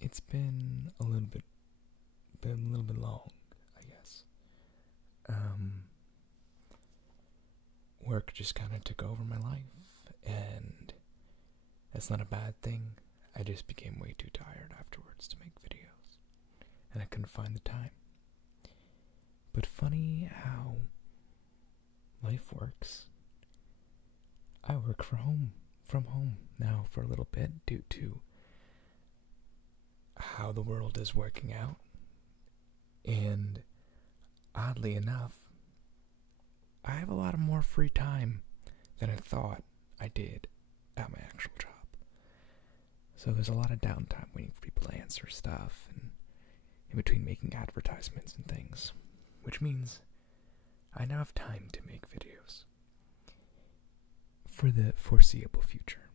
It's been a little bit long, I guess. Work just kind of took over my life, and that's not a bad thing. I just became way too tired afterwards to make videos, and I couldn't find the time. But funny how life works. I work from home now for a little bit due to how the world is working out. And oddly enough, I have a lot of more free time than I thought I did at my actual job. So there's a lot of downtime waiting for people to answer stuff and in between making advertisements and things, which means I now have time to make videos for the foreseeable future,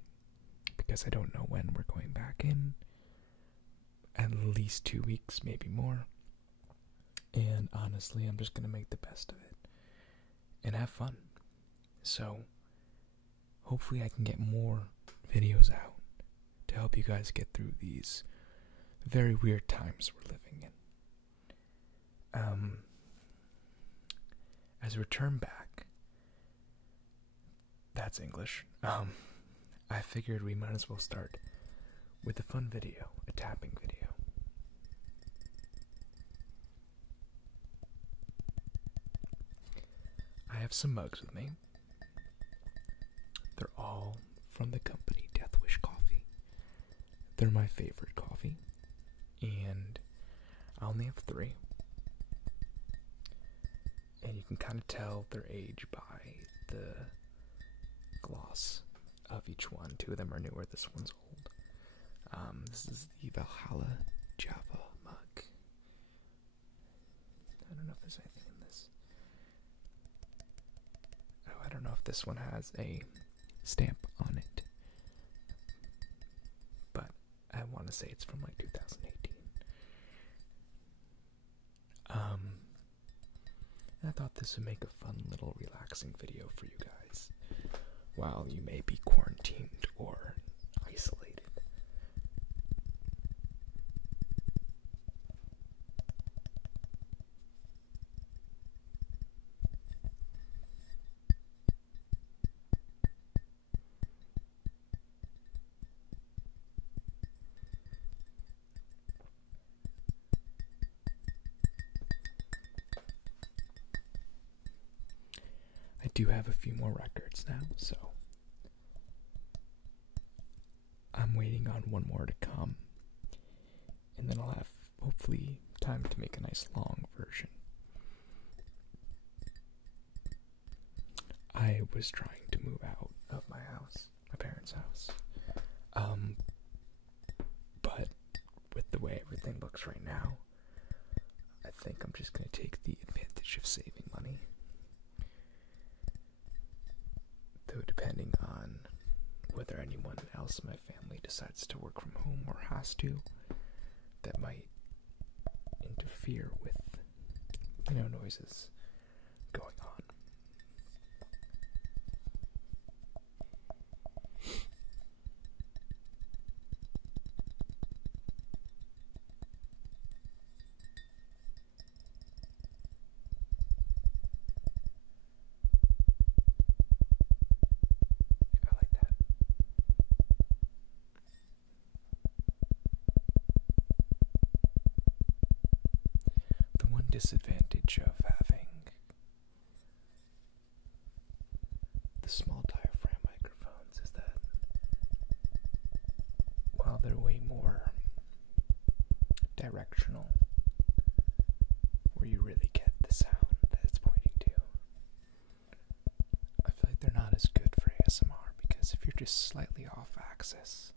because I don't know when we're going back in. At least 2 weeks, maybe more. And honestly, I'm just going to make the best of it and have fun. So hopefully I can get more videos out to help you guys get through these very weird times we're living in. As a return back, that's English. I figured we might as well start with a fun video, a tapping video. I have some mugs with me. They're all from the company Death Wish Coffee. They're my favorite coffee, and I only have 3. And you can kind of tell their age by the gloss of each one. 2 of them are newer, this one's old. This is the AWHILE Java mug. I don't know if there's anything in this. Oh, I don't know if this one has a stamp on it. But I want to say it's from like 2018. And I thought this would make a fun little relaxing video for you guys while you may be quarantined or isolated. I do have a few more records now, so I'm waiting on one more to come, and then I'll have, hopefully, time to make a nice long version. I was trying to move out of my house, my parents' house, but with the way everything looks right now, I think I'm just going to take the advantage of saving money. Though depending on whether anyone else in my family decides to work from home or has to, that might interfere with, noises going on. Disadvantage of having the small diaphragm microphones is that while they're way more directional, where you really get the sound that it's pointing to, I feel like they're not as good for ASMR, because if you're just slightly off axis,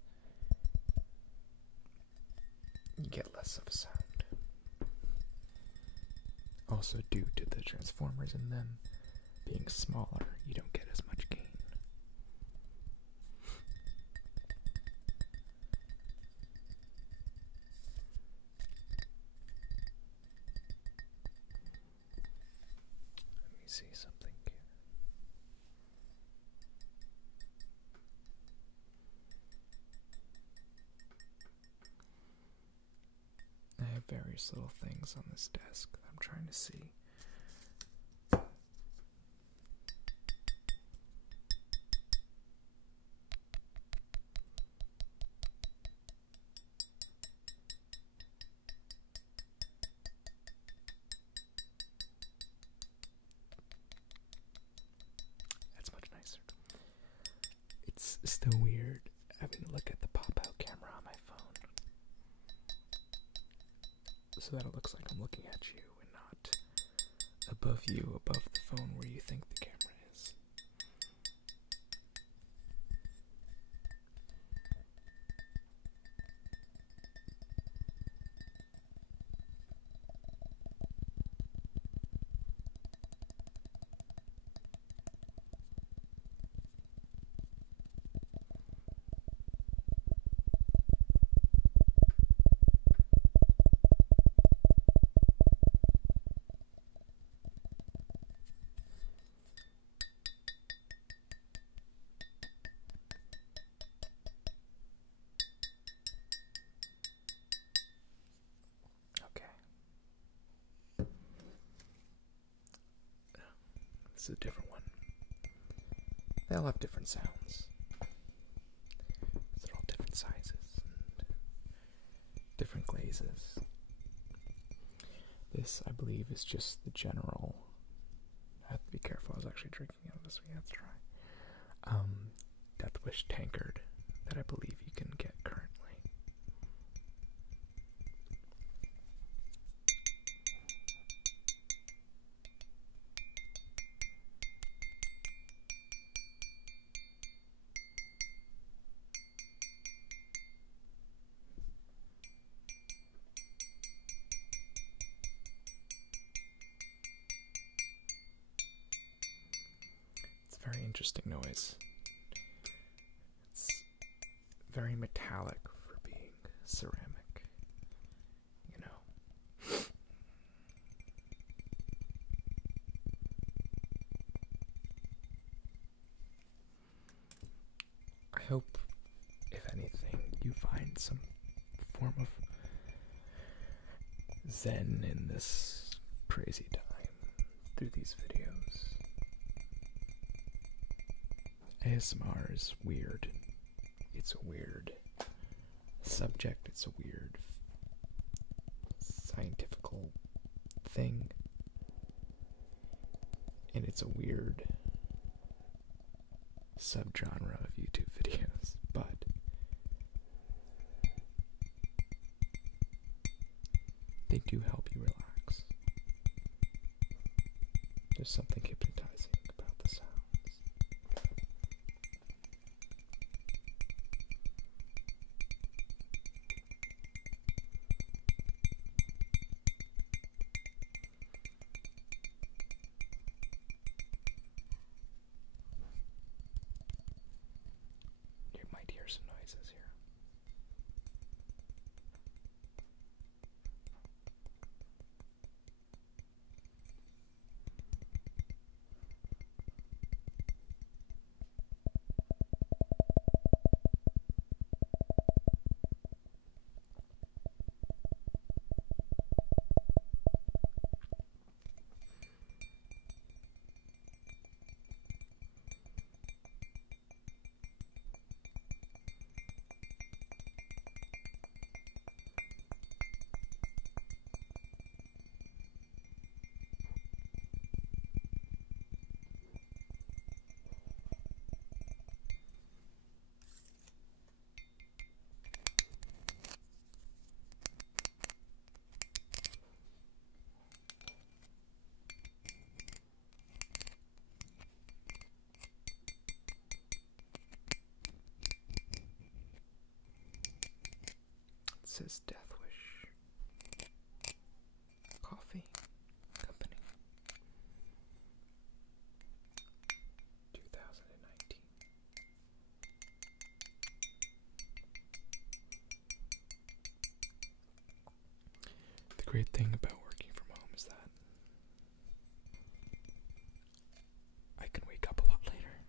you get less of a sound. Also, due to the transformers in them being smaller, you don't get as much gain. Let me see something here. various little things on this desk that I'm trying to see. That's much nicer. It's still weird having to look at the pop-out camera on my phone, so that it looks like I'm looking at you and not above you, above the phone where you think the camera is. This is a different one. They all have different sounds. They're all different sizes and different glazes. This, I believe, is just the general. I have to be careful. I was actually drinking out of this. We have to try. Death Wish tankard that I believe you can get currently. Very interesting noise. It's very metallic for being ceramic, you know. I hope, if anything, you find some form of zen in this crazy time through these videos. ASMR is weird. It's a weird subject. It's a weird scientifical thing. And it's a weird subgenre of YouTube videos. But they do help you relax. There's something hypnotizing about the sounds. Some noises here. It says Death Wish Coffee Company, 2019. The great thing about working from home is that I can wake up a lot later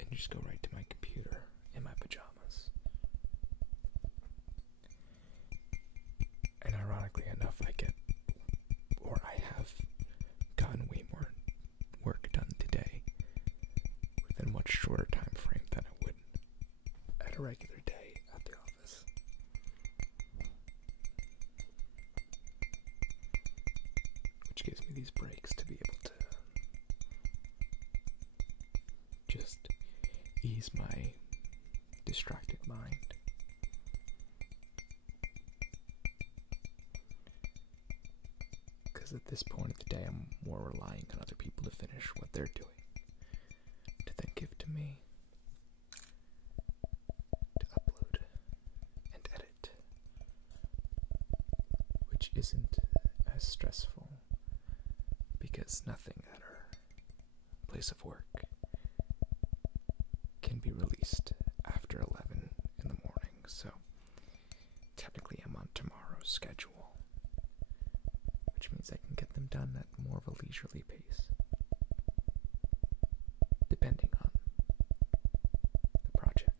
and just go right to my computer in my pajamas ease my distracted mind. Because at this point of the day, I'm more relying on other people to finish what they're doing, to then give to me, to upload and edit, which isn't as stressful because nothing at our place of work can be released after 11 in the morning, so technically I'm on tomorrow's schedule, which means I can get them done at more of a leisurely pace, depending on the project.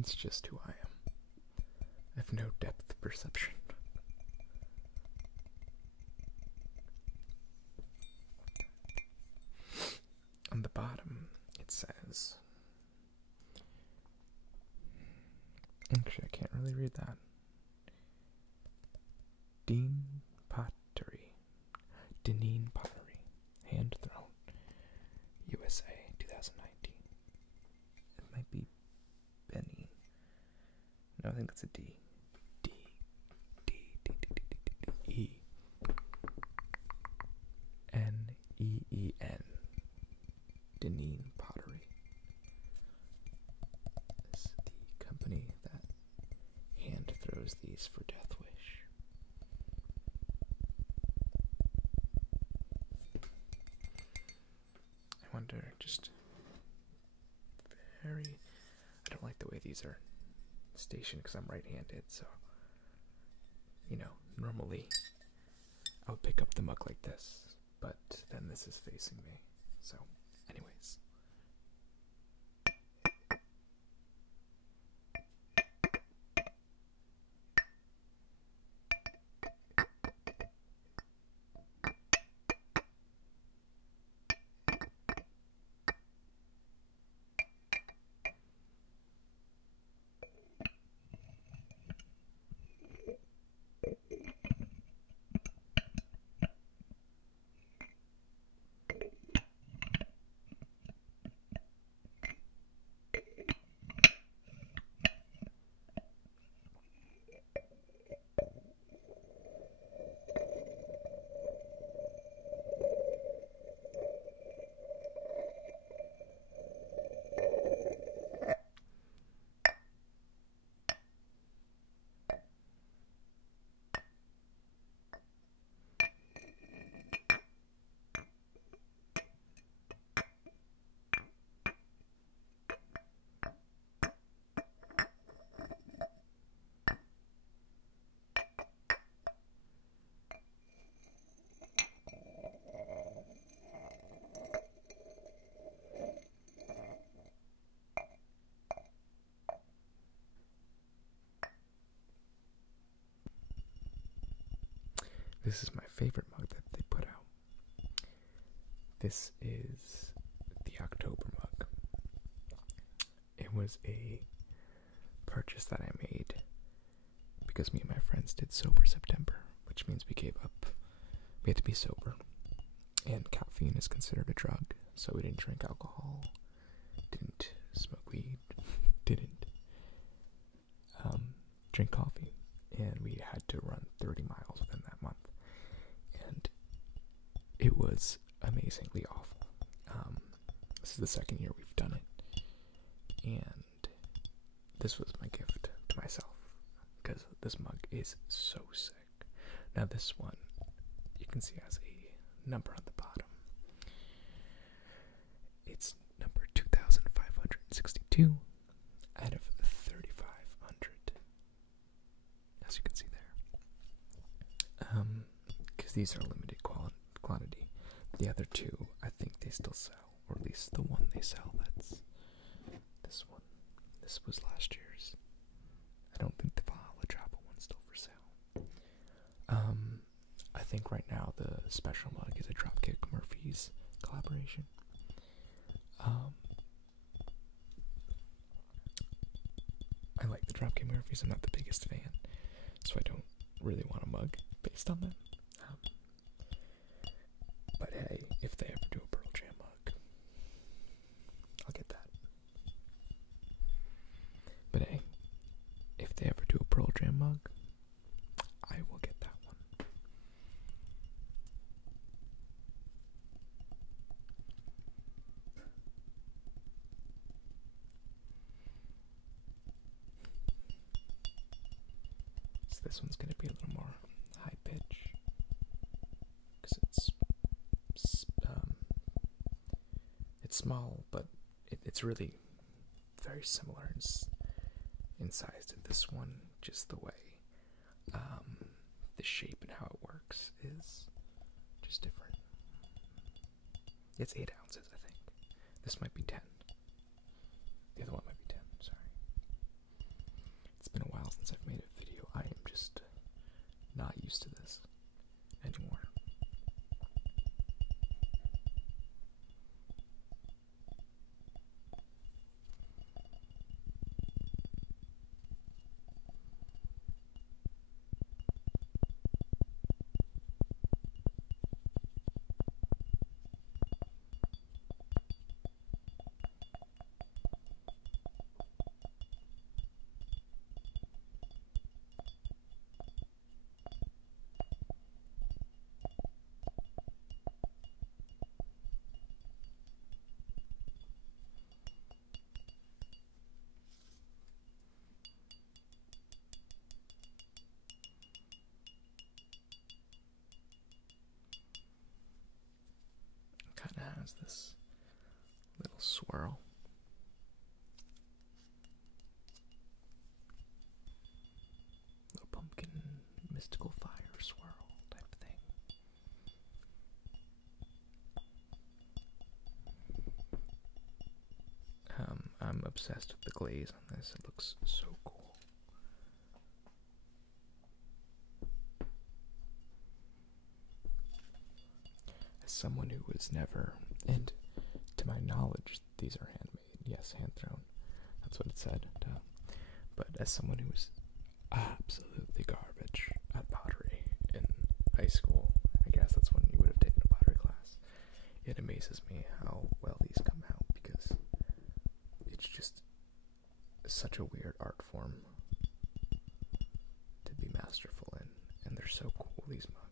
It's just who I am. I have no depth perception. On the bottom, it says... Actually, I can't really read that. Deneen Pottery. Hand thrown. USA, 2019. It might be Benny. No, I think that's a D. E. N-E-E-N. Deneen Pottery. This is the company that hand throws these for Death Wish. I wonder, just very... I don't like the way these are stationed because I'm right-handed, so, you know, normally I would pick up the mug like this, but then this is facing me, so, anyways. This is my favorite mug that they put out. This is the October mug. It was a purchase that I made because me and my friends did Sober September, which means we gave up. We had to be sober. And caffeine is considered a drug, so we didn't drink alcohol, didn't smoke weed, didn't drink coffee. And we had to run 30 miles within that month. And it was amazingly awful. This is the second year we've done it. And this was my gift to myself, because this mug is so sick. Now this one, you can see has a number on the bottom. It's number 2562 out of 3500. As you can see there. these are limited quantity. The other two, I think they still sell, or at least the one they sell, that's this one. This was last year's. I don't think the Valhalla Travel one's still for sale. I think right now the special mug is a Dropkick Murphys collaboration. I like the Dropkick Murphys. I'm not the biggest fan, so I don't really want a mug based on them. But hey, if they ever do a Pearl Jam mug, I'll get that. But hey, if they ever do a Pearl Jam mug, I will get that one. So this one's going to be a little more high pitch, because it's small, but it's really very similar in size to this one. Just the way the shape and how it works is just different. It's 8 ounces, I think. This might be 10. The other one might be 10, sorry. It's been a while since I've made a video. I am just not used to this anymore. Kind of has this little swirl. Little pumpkin mystical fire swirl type thing. I'm obsessed with the glaze on this. It looks so cool. Someone who was never, and to my knowledge, these are handmade. Yes, hand thrown. That's what it said. Duh. But as someone who was absolutely garbage at pottery in high school, I guess that's when you would have taken a pottery class, it amazes me how well these come out, because it's just such a weird art form to be masterful in, and they're so cool, these mugs.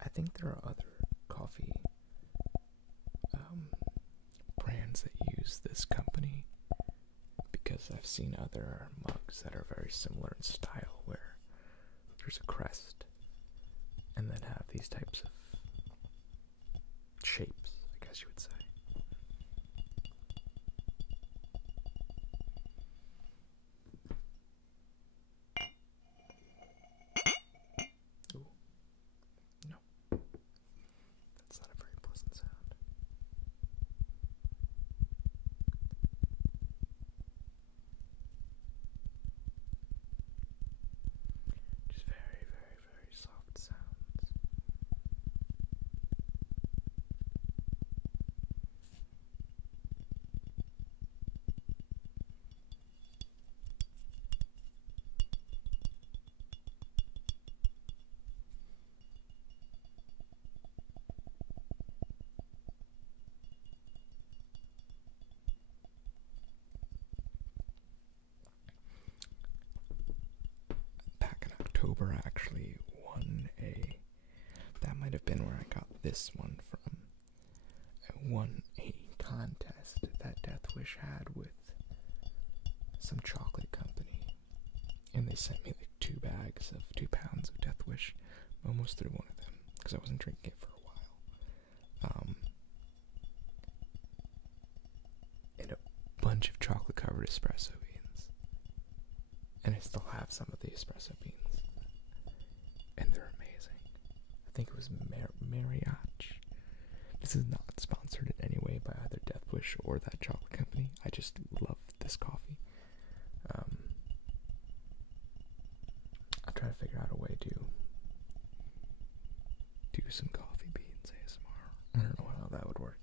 I think there are other coffee brands that use this company, because I've seen other mugs that are very similar in style, where there's a crest and then have these types of shapes, I guess you would say. October, I actually won that might have been where I got this one from. I won a contest that Death Wish had with some chocolate company, and they sent me like 2 pounds of Death Wish. I almost threw one of them because I wasn't drinking it for a while. And a bunch of chocolate covered espresso beans. I still have some of the espresso beans, and they're amazing. I think it was Mariachi. This is not sponsored in any way by either Death Wish or that chocolate company. I just love this coffee. I'll try to figure out a way to do some coffee beans ASMR. I don't know how that would work.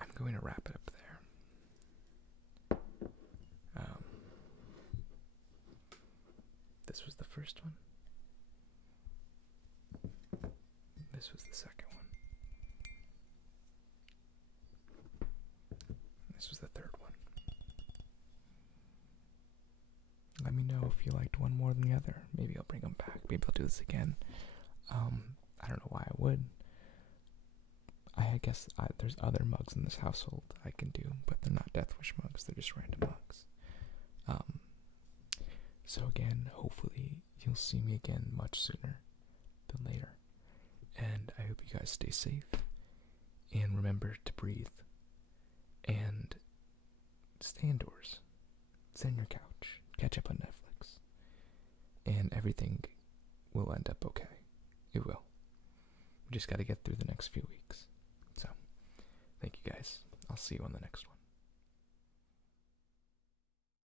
I'm going to wrap it up there. This was the first one. This was the second one. This was the third one. Let me know if you liked one more than the other. Maybe I'll bring them back. Maybe I'll do this again. I don't know why I would. I guess there's other mugs in this household I can do, but they're not Death Wish mugs. They're just random mugs. So again, hopefully you'll see me again much sooner than later. And I hope you guys stay safe. And remember to breathe. And stay indoors. Sit on your couch. Catch up on Netflix. And everything will end up okay. It will. We just gotta get through the next few weeks. So, thank you guys. I'll see you on the next one.